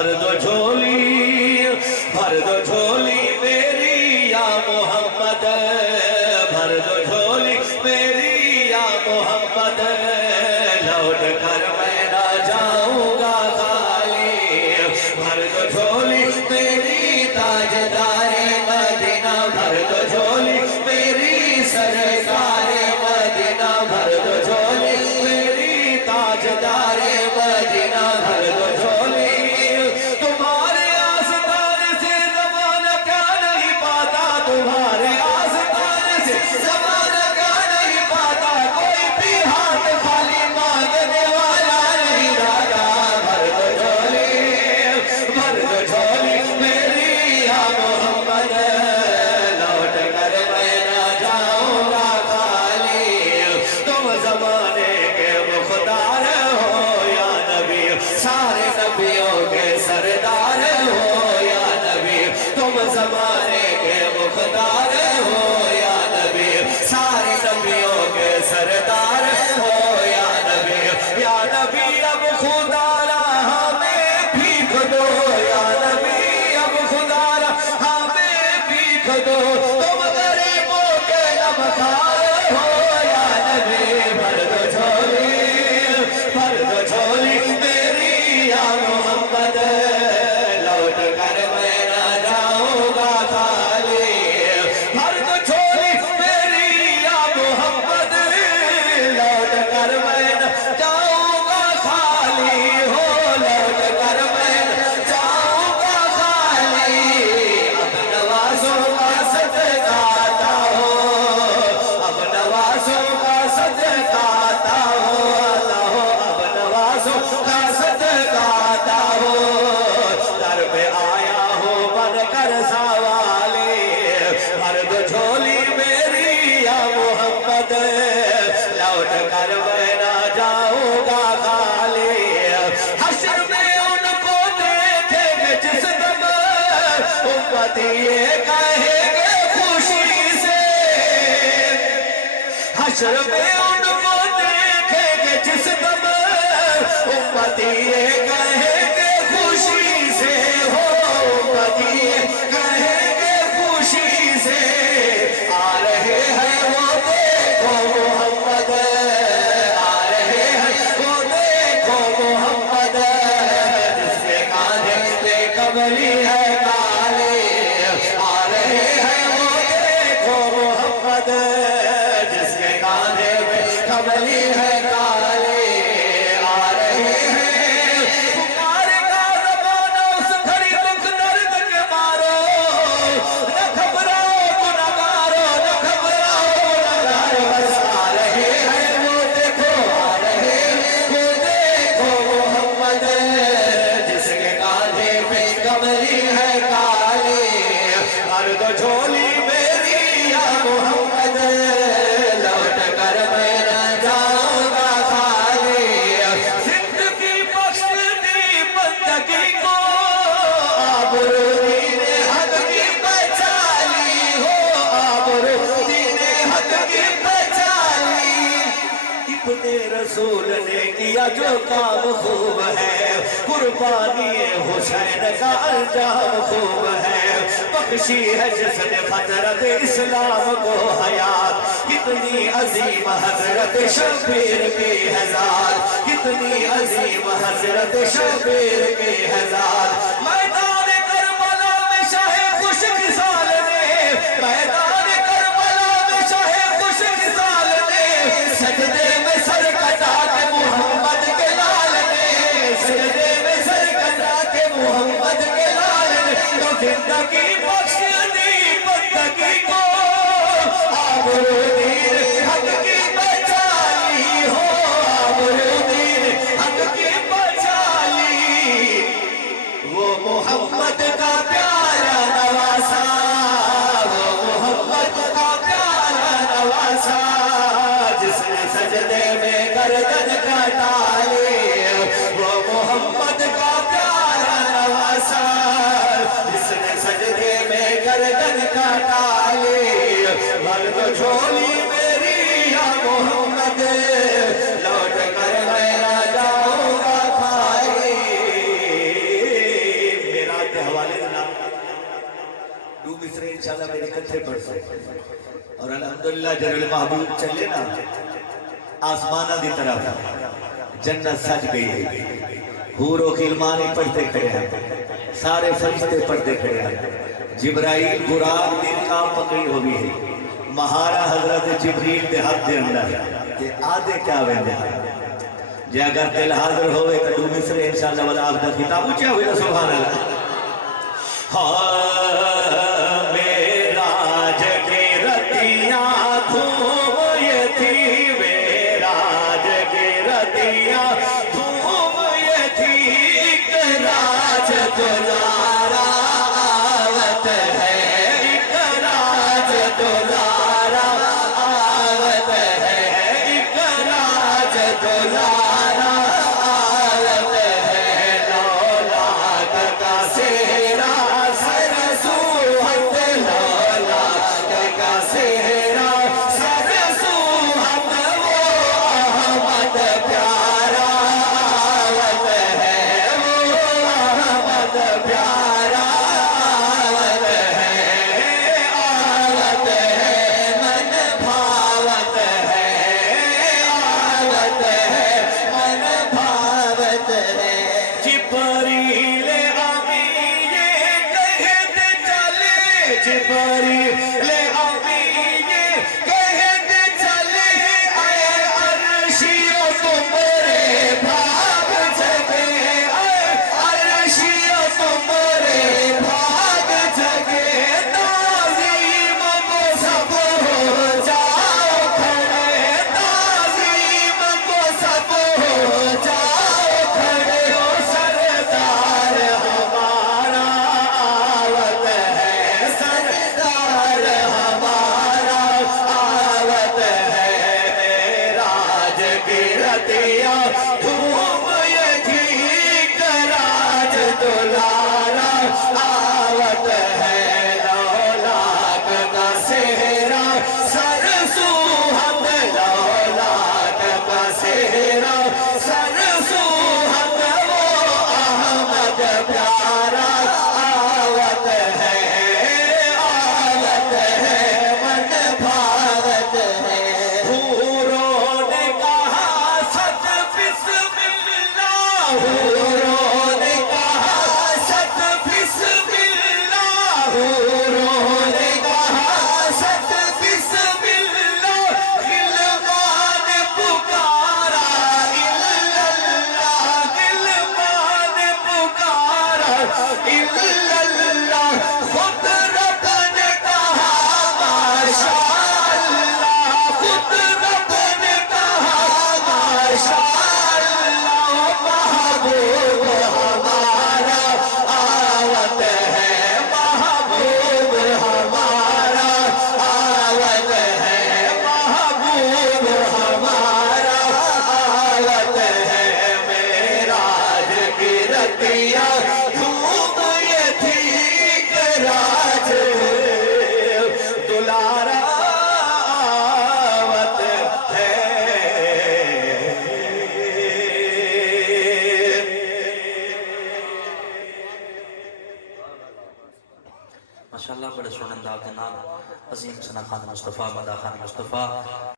بھر دو جھولی میری یا محمد، بھر دو جھولی میری یا محمد، لوٹ کر میں نہ جاؤں گا خالی، بھر دو جھولی میری تاجدار مدینہ، بھر دو جھولی میری سرکار مدینہ، بھر دو جھولی میری تاجدار مدینہ، بھر دو جھولی تمہارے آستان سے زمانہ کیا نہیں پاتا، تمہارے آستان سے زمانہ کیا نہیں پاتا، کوئی بھی ہاتھ خالی مانگنے والا نہیں رہتا، بھر دو جھولی میری یا محمد، لوٹ کر میں نہ جاؤں گا خالی، تم زمانے کے مختار ہو یا نبی، سارے نبیوں کے سردار ہو یا نبی، تم زمانے کے مختار ہو یا نبی، سارے نبیوں کے سردار ہو یا نبی، یا نبی اب خدا را ہمیں بھیک دو، یا نبی اب خدا را ہمیں بھیک دو، تم غریبوں کے لبخار ہو یا نبی، بھر دو جھولی میری یا محمد، لوٹ کر میں نہ جاؤں گا خالی، بھر دو جھولی میری یا محمد، لوٹ کر میں نہ جاؤں گا خالی، ہو لوٹ کر میں نہ جاؤں گا خالی، اب نوازوں کا صدقہ آتا ہو، اب نوازوں کا صدقہ آتا ہو، اب نوازوں کا صدقہ آتا ہو، در پہ آیا ہو بن کر سوالے، بھر دو جھولی میری یا محمد، لوٹ کر میں نہ جاؤں گا خالی، حشر میں ان کو دیکھیں گے جس دم، امتی یہ کہیں گے خوشی سے، حشر میں ان کو دیکھیں گے جس دم، امتی یہ کہیں گے خوشی سے، ہو امتی یہ کہیں گے خوشی سے، آ رہے ہیں وہ دیکھو محمد، آ رہے ہیں وہ دیکھو محمد، جس کے کاندھے پہ کملی ہے کالے، آ رہے ہیں وہ دیکھو محمد، جس کے کاندھے پہ کملی ہے کالے، آ رہے ہیں، پکار کا زمانہ اس گھڑی دکھ درد کے مارو، نہ گھبراؤ گنہگارو، نہ گھبراؤ گنہگارو، بس آ رہے ہیں وہ دیکھو، آ رہے ہیں وہ دیکھو محمد، جس کے کاندھے پہ کملی ہے کالے، بھر دو جھولی میری یا محمد، لوٹ کر میں نہ جاؤں گا خالی، زندگی بخش دی بندگی کو، آبرو دین حق کی بچا لی، ہو آبرو دین حق کی بچا لی، ابن رسول نے کیا جو کام خوب ہے، قربانی حسین کا انجام خوب ہے، بخشی ہے جس نے فطرت اسلام کو حیات، کتنی عظیم حضرت شبیر کی ہے ذات، کتنی عظیم حضرت شبیر کی ہے ذات، میدان کربلا میں شاہ خوش مثال نے، میدان کربلا میں شاہ خوش مثال نے، سجدے میں سر کٹا کے محمد کے لال نے، سجدے میں سر کٹا کے محمد کے لال نے، تو زندگی بخش دی بندگی کو، آبرو دین حق کی بچا لی، ہو آبرو دین حق کی بچا لی، وہ محمد کا پیارا نواسا، وہ محمد کا پیارا نواسا، جس نے سجدے میں گردن کٹا لی، وہ محمد کا پیارا نواسا، جس نے سجدے مصرے انشاءاللہ میرے کتھے پڑھ سے اور الحمدللہ جنرل محبوب چلے نا آسمانہ دی طرف جنت سج گئی ہے حور و غلمانی پڑھتے کھڑے ہیں سارے فرشتے پڑھتے کھڑے ہیں جبرائیل براق دن کا پکڑی ہوئی ہے مہارا حضرت جبریل دے حد دے اندر کہ آدھے کیا ویندے ہیں جے اگر دل حاضر ہوئے تو دو مصرے انشاءاللہ والا آپ دا کتاب اچھا ہوئے سبحان اللہ میراج کی رتیاں دھوم یہ تھی میراج کی رتیاں دھوم یہ تھی ایک راج دلارا آوت ہے ایک راج دلارا آوت ہے ایک راج دلارا آوت ہے لولاک کا سیرا سرسوہت لولاک کا سیرا سرسوہت وہ احمد پیارا آوت ہے وہ احمد پیارا آوت ہے من بھاوت ہے آوت ہے من بھاوت ہے جبریل امین یہ کہتے چلے جبریل امین یہ کہتے چلے اے عرشیو تمہارے بھاگ جگے اے عرشیو تمہارے بھاگ جگے تعظیم کو سب ہو جاؤ کھڑے تعظیم کو سب ہو جاؤ کھڑے ہو سردار ہمارا آوت ہے سردار ہمارا آوت ہے میراج کی رتیاں دھوم یہ تھی ایک راج دلارا آوت ہے لولاک کا سہرا سرسوہت لولاک کا سہرا سرسوہت وہ احمد پیارا آوت ہے من بھاوت ہے حوروں نے کہا ست بسم اللہ حوروں نے کہا ست بسم اللہ حوروں نے کہا ست بسم اللہ غلمان پکارا الا اللہ غلمان پکارا الا اللہ خود رب نے کہا ماشاءاللہ خود رب نے کہا ماشاءاللہ محبوب ہمارا آوت ہے محبوب ہمارا آوت ہے محبوب ہمارا آوت ہے میراج کی رتیاں دھوم یہ تھی ایک راج دلارا آوت ہے ماشاءاللہ بڑے سونے انداز کے نام عظیم سنا خان مصطفیٰ مدہ خان مصطفیٰ